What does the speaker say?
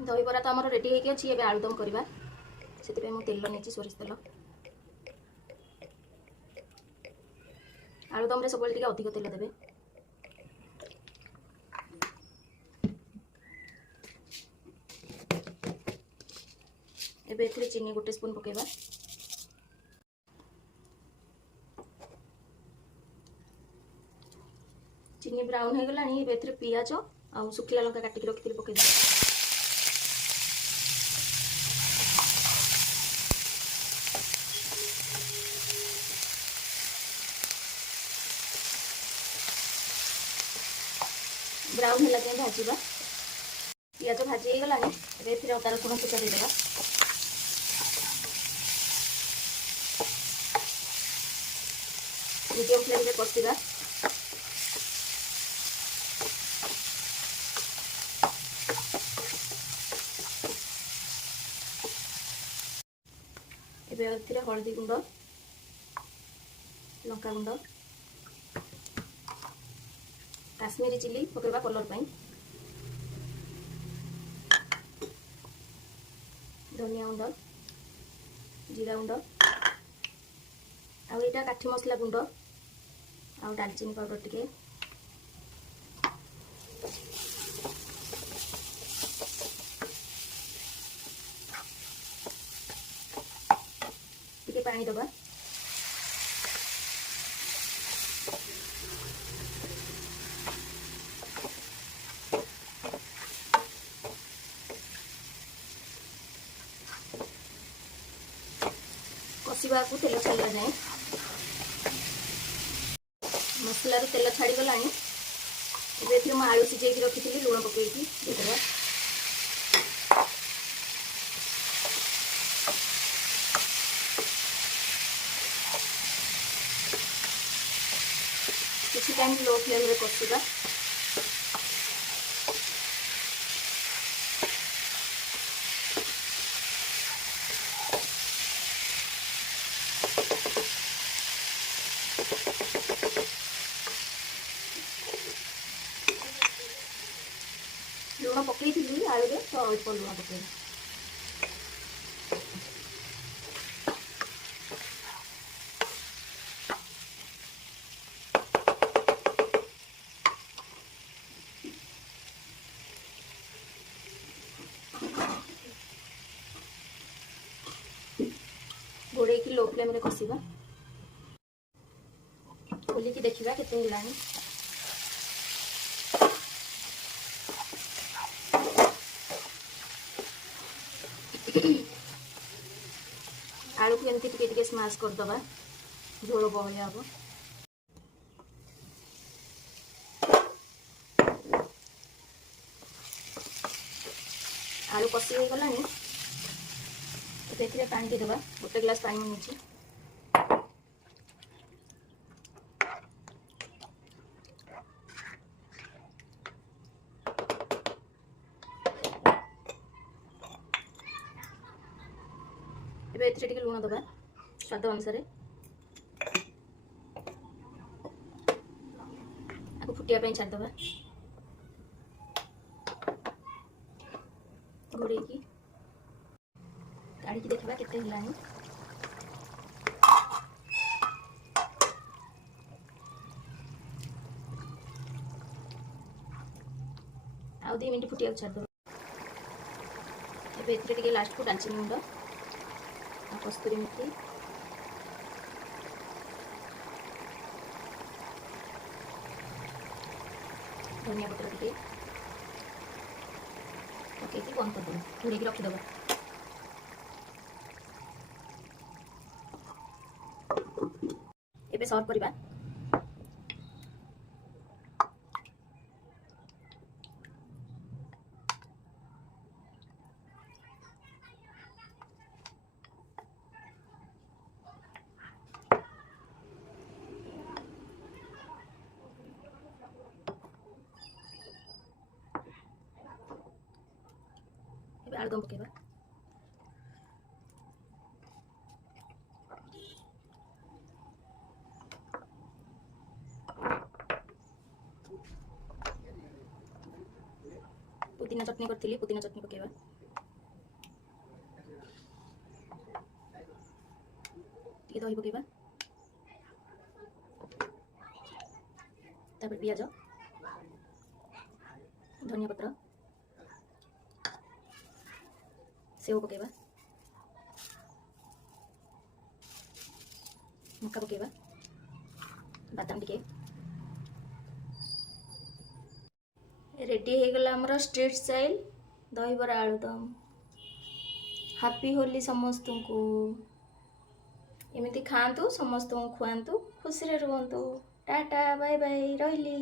दही बरा तो आमर रेडी होगी अच्छी। आलुदम करवा से मुझे तेल नहीं सोरिष तेल। आलुदम रे सब अधिक तेल देवे। एबे एथिरे चीनी 1 स्पून पकेबा। चीनी ब्राउन हो गलानी। एबे एथिरे पियाज आ सुखिला लंका काटिक रखिथिले पकेबा। ब्राउन है लगे भाजवा। पियाज भाजी हो गलानी। एबे एथिरे अदा रसुण छेचा देदेबा। मीडियम फ्लेम रे कषिबा। एबे एथिरे हल्दी गुंड, लंका गुंड, काश्मीरी चिली पकेबा कलर पाई, धनिया गुंड, जीरा गुंड, आउ एटा काठी मसला गुंड, आउ दालचीनी पाउडर टिके, टिके पानी दबा। कषिबा को तेल छाड़ा जाए। मसला तेल छाड़ी गलानी। एबे मैं आलू सिझे रखी लुण पकईकी देदेबा। किसी टाइम लो फ्लेम रे कषिबा। लुण पकई आलू रे तो अल्प लुण पकई। घोड़े की लो फ्लेम रे कषिबा। खोलिकी देखिबा केते हेलानी। आलू को एमती टिके स्माश करदबा। झोल बहलिया हम। आलू कषि हो गलानी। पानी देदेबा। 1 ग्लास पानी मिलूँ। एबे लुण दबा स्वाद अनुसार। आपको फुटिया छाड़दबा। घोड़े की काढ़ी देखा केते हेलानी। आउ 2 मिनट फुटिया छाड़दबा। एबे एथिरे टिके लास्ट को दालचीनी गुंड, कस्तूरी मेथी, धनिया पत्र टिके पकईकी बंद करदबा। घोड़े रखीदबा। एबे सर्व करबा। आलुदम पकेबा। पुदीना चटनी चटनी करथिली पुदीना चटनी पकेबा ये दही पकेबा तापर पियाज धनिया पत्र सेव पकेबा मक्का पकेबा बादाम टिके रेडी हो गला हमर street style dahibara aloo dum. Happy Holi समस्त को एमती खातु समस्त खुआतु खुशी रे रुहतु टाटा बाय बाय रही।